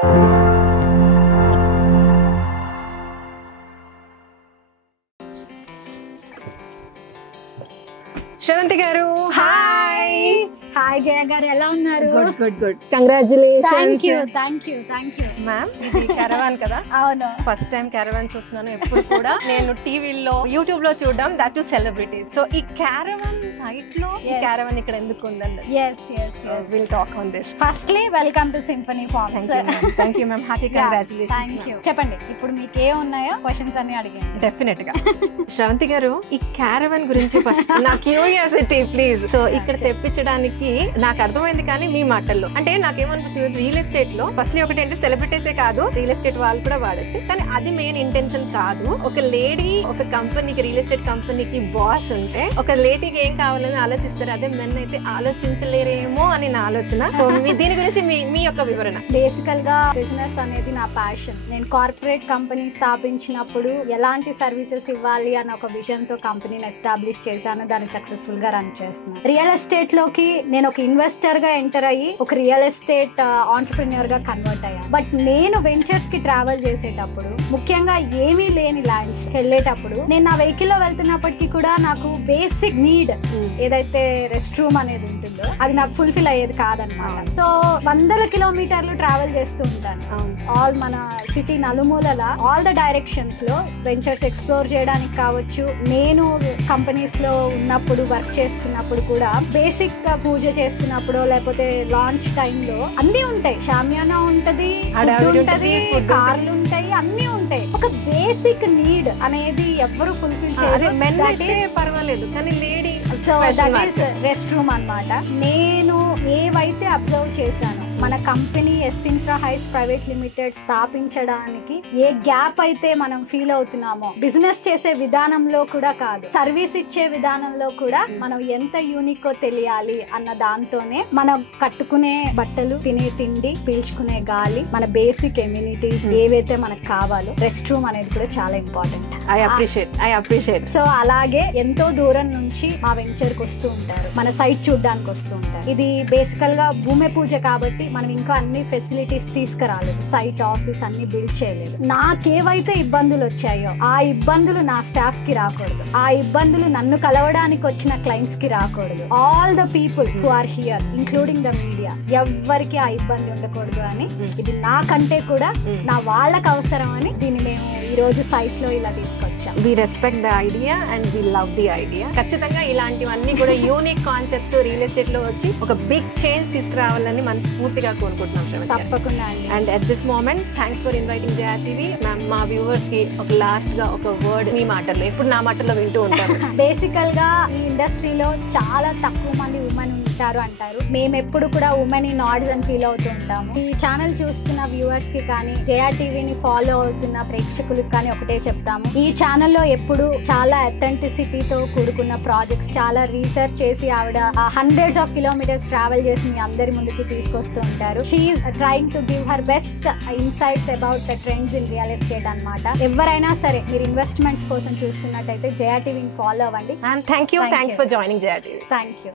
శ్రవంతి గారు hi. Hi జయ గారు, ఎలా ఉన్నారు? Good good good, congratulations. Thank you ma'am, ఇది క్యారవాన్ కదా? అవును, ఫస్ట్ టైం క్యారవాన్ చూస్తున్నాను. ఎప్పుడు కూడా నేను టీవీలో యూట్యూబ్ లో చూడడం, దట్ టు సెలబ్రిటీస్. సో ఈ క్యారవాన్ సైట్ లో ఈ క్యారవాన్ ఇక్కడ ఎందుకు ఉందండి? Will talk on this. Firstly welcome to Symphony Farms. Thank you ma'am, hearty congratulations. చెప్పండి, ఇప్పుడు మీకు ఏ ఉన్నాయో క్వశ్చన్స్ అన్ని అడిగాను. డెఫినెట్ గా. శ్రవంతి గారు, ఈ క్యారవాన్ గురించి ఫస్ట్ నా క్యూరియాసిటీ ప్లీజ్. సో ఇక్కడ తెప్పించడానికి నాకు అర్థమైంది, కానీ మీ మాటల్లో అంటే నాకేమనిపిస్తుంది, రియల్ ఎస్టేట్ లో ఫస్ట్లీ ఒకటి ఏంటంటే సెలబ్రిటీసే కాదు, రియల్ ఎస్టేట్ వాళ్ళు కూడా వాడచ్చు, కానీ అది మెయిన్ ఇంటెన్షన్ కాదు. ఒక లేడీ ఒక కంపెనీకి, రియల్ ఎస్టేట్ కంపెనీకి బాస్ ఉంటే ఒక లేడీకి ఏం కావాలని ఆలోచిస్తారు, అదే మెన్ అయితే ఆలోచించలేరేమో అని నా ఆలోచన. సో దీని గురించి మీ యొక్క వివరణ. బేసికల్ గా బిజినెస్ అనేది నా ప్యాషన్. నేను కార్పొరేట్ కంపెనీ స్థాపించినప్పుడు ఎలాంటి సర్వీసెస్ ఇవ్వాలి అన్న ఒక విజన్ తో కంపెనీని ఎస్టాబ్లిష్ చేశాను, దాన్ని సక్సెస్ఫుల్ గా రన్ చేస్తున్నాను. రియల్ ఎస్టేట్ లోకి నేను ఒక ఇన్వెస్టర్ గా ఎంటర్ అయ్యి ఒక రియల్ ఎస్టేట్ ఆంటర్ప్రెన్యూర్ గా కన్వర్ట్ అయ్యాను. బట్ నేను వెంచర్స్ కి ట్రావెల్ చేసేటప్పుడు, ముఖ్యంగా ఏమీ లేని ల్యాండ్స్ వెళ్ళేటప్పుడు, నేను నా వెహికల్ లో వెళ్తున్నప్పటికీ కూడా నాకు బేసిక్ నీడ్ ఏదైతే రెస్ట్ రూమ్ అనేది ఉంటుందో అది నాకు ఫుల్ఫిల్ అయ్యేది కాదనమాట. సో వందల కిలోమీటర్లు ట్రావెల్ చేస్తూ ఉంటాను. ఆల్ మన సిటీ నలుమూలల ఆల్ ద డైరెక్షన్స్ లో వెంచర్స్ ఎక్స్ప్లోర్ చేయడానికి కావచ్చు, నేను కంపెనీస్ లో ఉన్నప్పుడు వర్క్ చేస్తున్నప్పుడు కూడా బేసిక్ గా పూజ చేస్తున్నప్పుడు లేకపోతే లాంచ్ టైంలో అన్ని ఉంటాయి. షామియానా ఉంటది, కార్లు ఉంటాయి, అన్ని ఉంటాయి. ఒక బేసిక్ నీడ్ అనేది ఎవరు ఫుల్ఫిల్ చేయలేదు, పర్వాలేదు, కానీ lady. So that is rest room అన్నమాట. నేను ఏవైతే అబ్జర్వ్ చేశాను, మన company S Infra Heights private limited స్థాపించడానికి ఏ గ్యాప్ అయితే మనం ఫీల్ అవుతున్నామో, బిజినెస్ చేసే విధానంలో కూడా కాదు, సర్వీస్ ఇచ్చే విధానంలో కూడా మనం ఎంత యూనిక్ తెలియాలి అన్న దాంతోనే మనం కట్టుకునే బట్టలు, తినే తిండి, పీల్చుకునే గాలి, మన బేసిక్ ఎమ్యూనిటీస్ ఏవైతే మనకు కావాలో, రెస్ట్ రూమ్ అనేది కూడా చాలా ఇంపార్టెంట్. I appreciate. సో అలాగే ఎంతో దూరం నుంచి మా వెంచర్ కి వస్తూ ఉంటారు, మన సైట్ చూడడానికి వస్తూ ఉంటారు. ఇది బేసికల్ గా భూమి పూజ కాబట్టి మనం ఇంకా అన్ని ఫెసిలిటీస్ తీసుకురాలేదు, సైట్ ఆఫీస్ అన్ని బిల్డ్ చేయలేదు. నాకేవైతే ఇబ్బందులు వచ్చాయో ఆ ఇబ్బందులు నా స్టాఫ్ కి రాకూడదు, ఆ ఇబ్బందులు నన్ను కలవడానికి వచ్చిన క్లయింట్స్ కి రాకూడదు. All the people who are here including the media, ఎవ్వరికి ఆ ఇబ్బంది ఉండకూడదు అని, ఇది నాకంటే కూడా నా వాళ్ళకి అవసరం అని దీన్ని మేము ఈ రోజు సైట్ లో ఇలా తీసుకొచ్చాం. We respect the idea and we love the idea. ఖచ్చితంగా ఇలాంటివన్నీ కూడా యూనిక్ కాన్సెప్ట్స్ రియల్ ఎస్టేట్ లో వచ్చి ఒక బిగ్ చేంజ్ తీసుకురావాలని మనస్ఫూర్తిగా కోరుకుంటున్నాం. తప్పకుండా అండి. And at this moment thanks for inviting Jaya TV. మా వ్యూవర్స్ కి ఒక లాస్ట్ గా ఒక వర్డ్ మీ మాటల్లో, ఇప్పుడు నా మాటల్లో వింటూ ఉంటారు. బేసికల్ గా ఈ ఇండస్ట్రీలో చాలా తక్కువ మంది ఉమెన్ ఉంటారు అంటారు. మేము ఎప్పుడు కూడా ఉమెన్ ఇన్ ఆర్డ్స్ అని ఫీల్ అవుతూ ఉంటాము. ఈ ఛానల్ చూస్తున్న వ్యూవర్స్ కి కానీ, జయా టీవీని ఫాలో అవుతున్న ప్రేక్షకులకు కానీ ఒకటే చెప్తాము, ఈ ఛానల్లో ఎప్పుడు చాలా అథెంటిసిటీతో కూడుకున్న ప్రాజెక్ట్స్, చాలా రీసెర్చ్ చేసి ఆవిడ హండ్రెడ్స్ ఆఫ్ కిలోమీటర్స్ ట్రావెల్ చేసి మీ అందరి ముందుకి తీసుకొస్తూ ఉంటారు. She is trying to give her best insights about the trends in real estate అన్నమాట. ఎవరైనా సరే మీరు ఇన్వెస్ట్మెంట్స్ కోసం చూస్తున్నట్టయితే జయా టీవీని ఫాలో అవ్వండి. Thanks for joining Jaya TV. Thank you.